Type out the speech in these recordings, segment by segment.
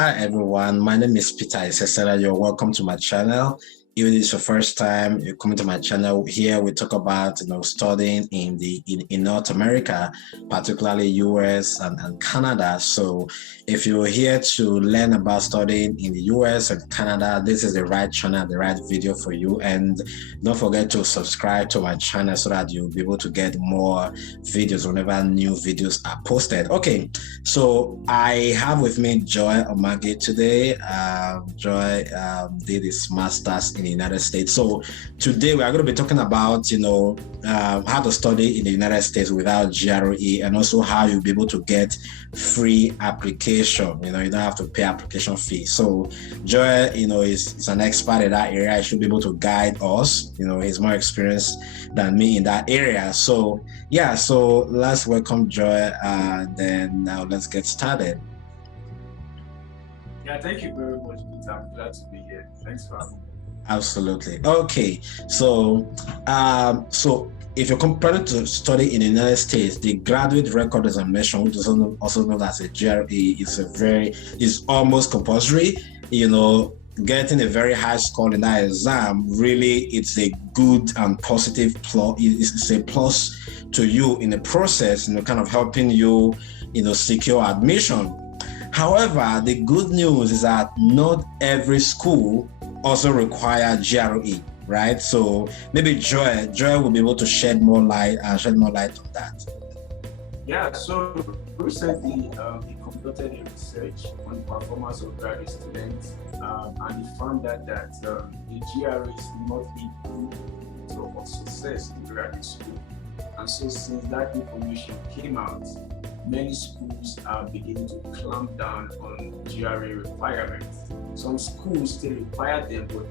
Hi everyone, my name is Peter Isesera. You're welcome to my channel. If it is your first time you're coming to my channel, here we talk about studying in North America, particularly US and Canada. So if you're here to learn about studying in the US and Canada, this is the right channel, the right video for you. And don't forget to subscribe to my channel so that you'll be able to get more videos whenever new videos are posted. Okay, so I have with me Joy Omagi today. Joy did his master's in the United States. So today we are going to be talking about, how to study in the United States without GRE, and also how you'll be able to get free application. You don't have to pay application fee. So Joy, is an expert in that area. He should be able to guide us. He's more experienced than me in that area. So yeah, so let's welcome Joy. Then now let's get started. Yeah, thank you very much, Peter. I'm glad to be here. Thanks for having me. Absolutely. Okay. So if you're planning to study in the United States, the graduate record examination, which is also known as a GRE, is almost compulsory. Getting a very high score in that exam, really, it's a good and positive plus. It's a plus to you in the process, kind of helping you, secure admission. However, the good news is that not every school also require GRE, right? So maybe Joy will be able to shed more light on that. Yeah, so recently we conducted a research on the performance of graduate students, and we found that the GRE is not equal to success in graduate school. And so since that information came out, many schools are beginning to clamp down on GRE requirements. Some schools still require them, but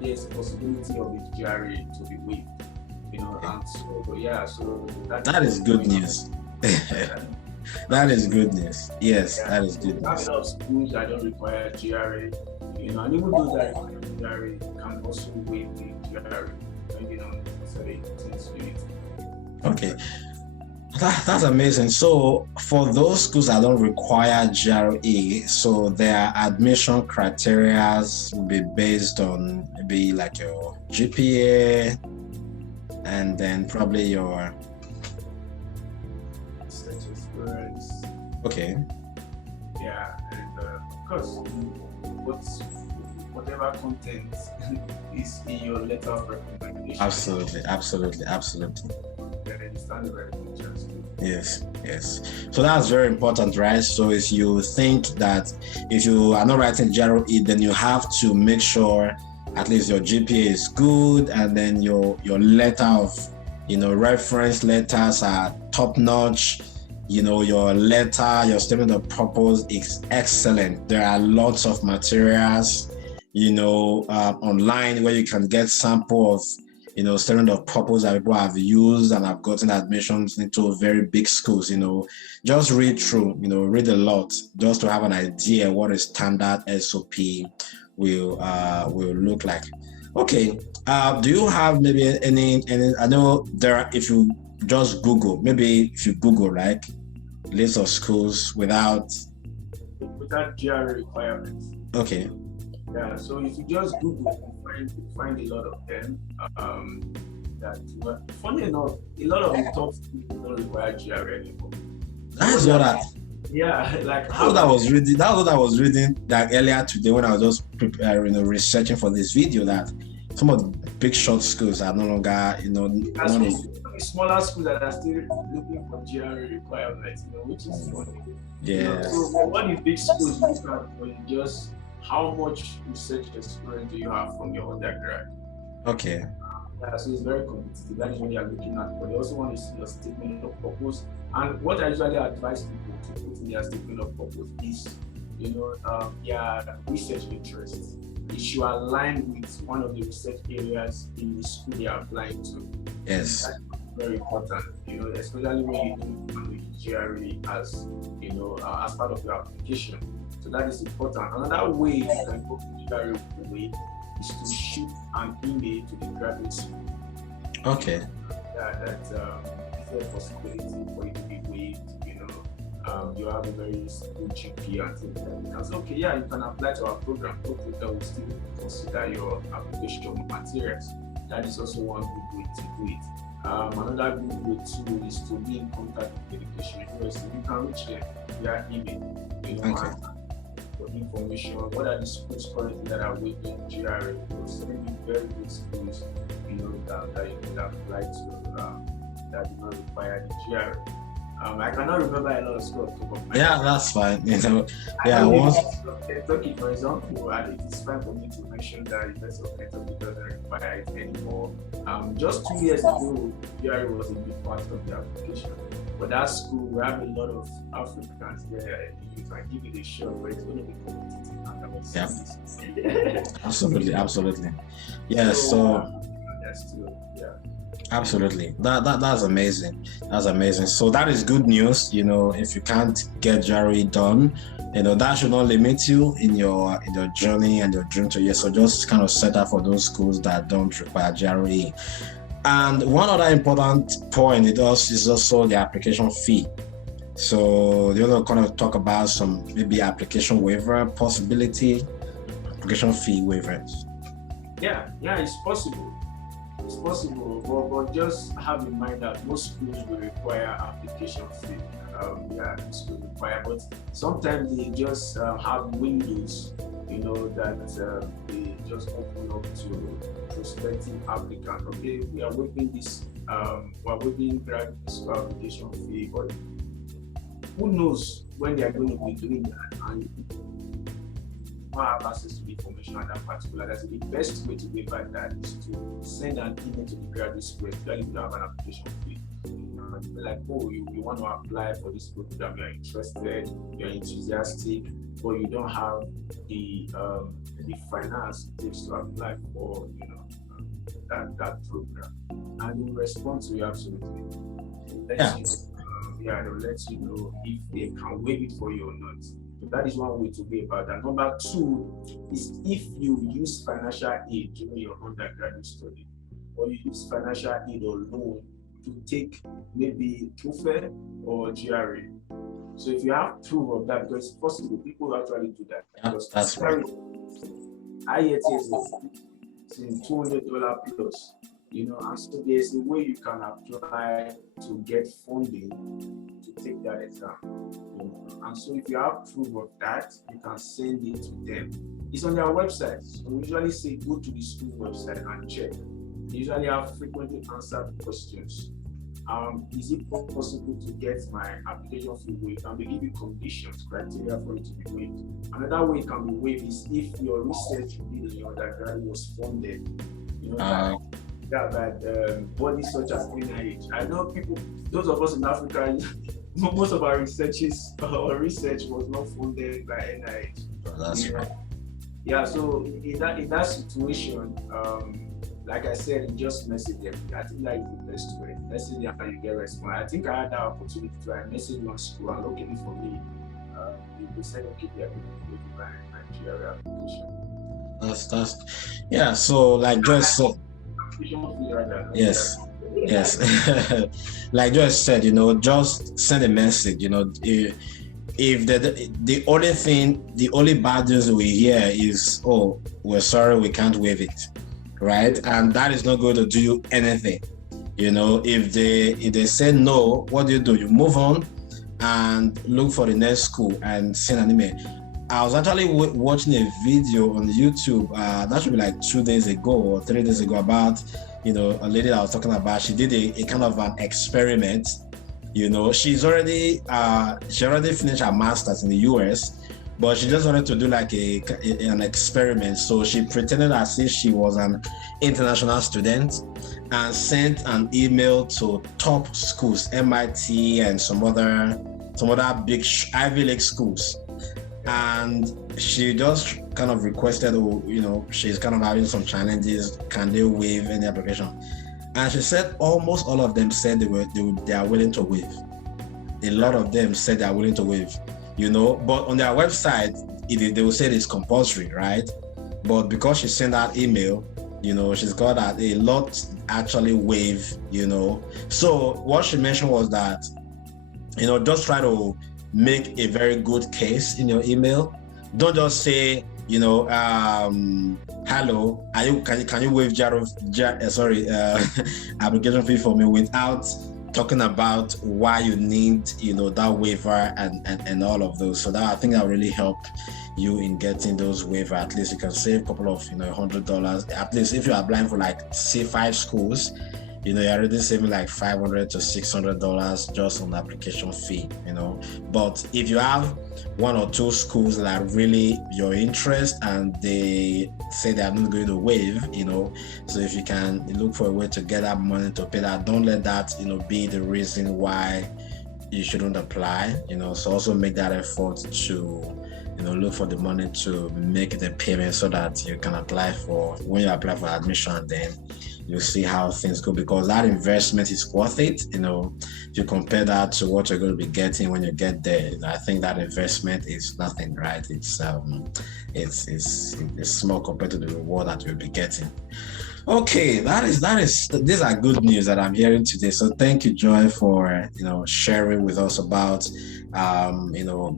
there's a possibility of the GRE to be waived. And so yeah, so that is good news. That is good news. Yes, yeah. That is good news. There are a lot of schools that don't require GRE, and even those that require GRE can also waive the GRE, depending on certain things you need. Okay. That's amazing. So for those schools that don't require GRE, so their admission criteria will be based on maybe like your GPA and then probably your research experience. Okay. Yeah, and of course, whatever content is in your letter of recommendation. Absolutely. Yes. So that's very important, right? So if you think that if you are not writing GRE, then you have to make sure at least your GPA is good, and then your letter of reference letters are top notch. Your letter, your statement of purpose is excellent. There are lots of materials online where you can get sample of statement of purpose that people have used and have gotten admissions into very big schools. Just read through, read a lot just to have an idea what a standard SOP will look like. Okay. Do you have maybe any I know there are, if you just Google, like list of schools without GRE requirements. Okay. Yeah, so if you just Google, you find a lot of them. Funny enough, a lot of the top schools don't require GRE anymore. That's what I. Yeah, like that's what I was reading. That's what I was reading like earlier today when I was just preparing, researching for this video. That some of the big short schools are no longer, smaller schools that are still looking for GRE requirements, which is funny. Yeah. So what the big schools look at for just how much research experience do you have from your undergrad? Okay. Yeah, so it's very competitive. That is what you are looking at. But they also want to see your statement of purpose. And what I usually advise people to put in their statement of purpose is, their research interests. It should align with one of the research areas in the school they are applying to. Yes. That's very important, especially when you do GRE as part of your application. So that is important. Another way you can go to GRE way is to shoot an email to the graduate school. Okay. That is a possibility for you to be waived, you have a very good GPA and things like that, you can say, okay, yeah, you can apply to our program. Okay, that will still consider your application materials. That is also one good way to do it. Another good way too is to be in contact with education university. You can reach them via email, Okay. for information. What are the schools currently that are waiting GRE? Because maybe very good schools, that you can apply to, that do not require the GRE. I cannot remember a lot of schools off the top of my Yeah, head. that's fine. I Yeah, know once. Kentucky, for example, and it is fine for me to mention that University of Kentucky doesn't require it anymore. Just 2 years ago, GRE was a big part of the application. But that school, we have a lot of Africans there. You can give it a shot, but it's going to be competitive. And I was Yeah. Absolutely, absolutely. Yeah, so that's still, yeah. absolutely. That's amazing. That's amazing. So that is good news. If you can't get GRE done, that should not limit you in your journey and your dream to year. So just kind of set up for those schools that don't require GRE. And one other important point is also the application fee. So you want to kind of talk about some maybe application waiver possibility, application fee waivers. Yeah, it's possible. It's possible, but just have in mind that most schools will require application fee. Schools require, but sometimes they just have windows, that they just open up to prospective applicants. Okay, we are waiving this, we're waiving grad school application fee, but who knows when they are going to be doing that, and have access to the information at that particular. That's the best way to go about that is to send an email to the graduate school, especially if you have an application fee. Like, oh, you want to apply for this program, you're interested, you're enthusiastic, but you don't have the finance it takes to apply for that program. And they will respond to you absolutely. They'll let you know if they can waive it for you or not. So that is one way to go about that. Number two is if you use financial aid during your undergraduate study, or you use financial aid or loan to take maybe TOEFL or GRE. So if you have proof of that, because it's possible, people actually do that. Because That's right. IELTS is $200 plus, and so there's a way you can apply to get funding to take that exam. And so if you have proof of that, you can send it to them. It's on their website. So we usually say go to the school website and check. They usually have frequently answered questions. Is it possible to get my application fee waived? And they give you conditions, criteria for it to be waived. Another way it can be waived is if your research you did in your undergrad was funded. By bodies such as NIH. I know people, those of us in Africa, most of our research was not funded by NIH. That's right. Yeah, so in that situation, like I said, you just message them. I think that is the best way. Message them and you get response. I think I had that opportunity to message one school and luckily for me, they said okay, they are going to give my Nigeria application. That's yeah. So like just said, yes. Like Joyce said, just send a message. If the only bad news we hear is, oh, we're sorry, we can't waive it, right? And that is not going to do you anything. If they say no, what do? You move on and look for the next school and send an email. I was actually watching a video on YouTube, that should be like 2 days ago or 3 days ago, about a lady that I was talking about. She did a kind of an experiment. She already finished her master's in the US, but she just wanted to do like an experiment. So she pretended as if she was an international student and sent an email to top schools, MIT and some other big Ivy League schools. And she just kind of requested, she's kind of having some challenges. Can they waive any application? And she said almost all of them said they are willing to waive. A lot of them said they are willing to waive, but on their website, they will say it's compulsory, right? But because she sent that email, she's got a lot actually waive, So what she mentioned was that, just try to make a very good case in your email. Don't just say, hello, can you waive application fee for me, without talking about why you need that waiver and all of those. So that, I think, that really help you in getting those waiver. At least you can save a couple of $100. At least if you're applying for, like, say 5 schools, you're already saving like $500 to $600 just on the application fee. But if you have 1 or 2 schools that are really your interest and they say they are not going to waive, so if you can look for a way to get that money to pay that, don't let that be the reason why you shouldn't apply. So also make that effort to look for the money to make the payment, so that you can apply for, when you apply for admission, then you'll see how things go, because that investment is worth it. If you compare that to what you're going to be getting when you get there, I think that investment is nothing, right? It's small compared to the reward that you'll be getting. Okay, these are good news that I'm hearing today. So thank you, Joy, for sharing with us about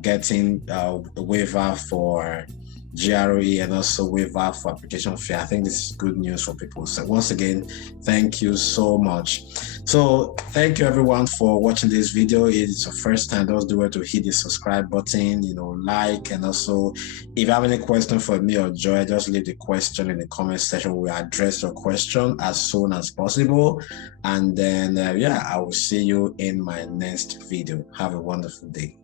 getting a waiver for GRE and also waiver for application fee. I think this is good news for people. So once again, thank you so much. So thank you everyone for watching this video. If it's your first time, don't do it to hit the subscribe button, like, and also if you have any question for me or Joy, just leave the question in the comment section. We'll address your question as soon as possible. And then I will see you in my next video. Have a wonderful day.